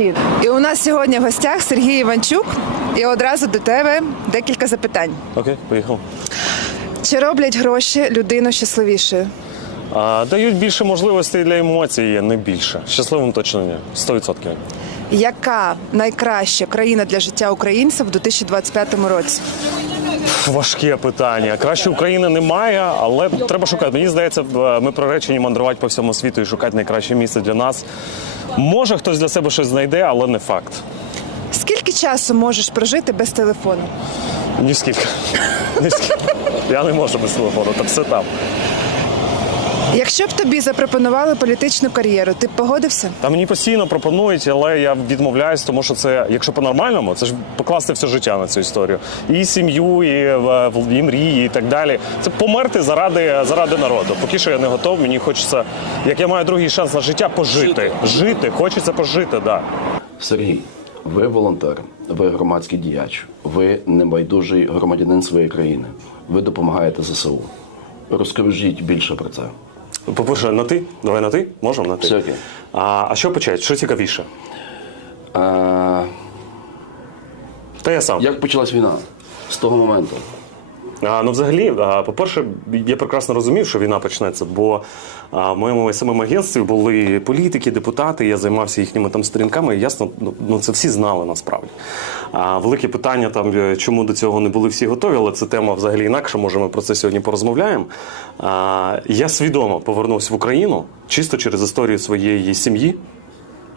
захід. І у нас сьогодні в гостях Сергій Іванчук. І одразу до тебе декілька запитань. Окей, поїхав. Чи роблять гроші людину щасливішою? А, дають більше можливостей для емоцій, не більше. Щасливим точно ні. 100%. Яка найкраща країна для життя українців в 2025 році? Важке питання. Краще України немає, але треба шукати. Мені здається, е, ми приречені мандрувати по всьому світу і шукати найкраще місце для нас. Може, хтось для себе щось знайде, але не факт. Скільки часу можеш прожити без телефону? Ні скільки. Ні скільки. Я не можу без телефону, та все там. Якщо б тобі запропонували політичну кар'єру, ти б погодився? Та мені постійно пропонують, але я відмовляюсь, тому що це, якщо по-нормальному, це ж покласти все життя на цю історію. І сім'ю, і, е, і мрії, і так далі. Це померти заради заради народу. Поки що я не готов. Мені хочеться, як я маю другий шанс на життя, пожити. Жити, хочеться пожити. так. Да. Сергій, ви волонтер, ви громадський діяч, ви небайдужий громадянин своєї країни. Ви допомагаєте ЗСУ. Розкажіть більше про це. По-перше, на ти. Давай на ти, можемо на ти. Все окей. А, а що почать? Що цікавіше? Е, Та я сам. Як почалась війна з того моменту? А, ну, взагалі, а, по-перше, я прекрасно розумів, що війна почнеться, бо а, в моєму самому агентстві були політики, депутати, я займався їхніми там сторінками, і ясно, ну, ну це всі знали насправді. А, Велике питання там, е, чому до цього не були всі готові, але це тема взагалі інакша. Може, ми про це сьогодні порозмовляємо. Я свідомо повернувся в Україну чисто через історію своєї сім'ї.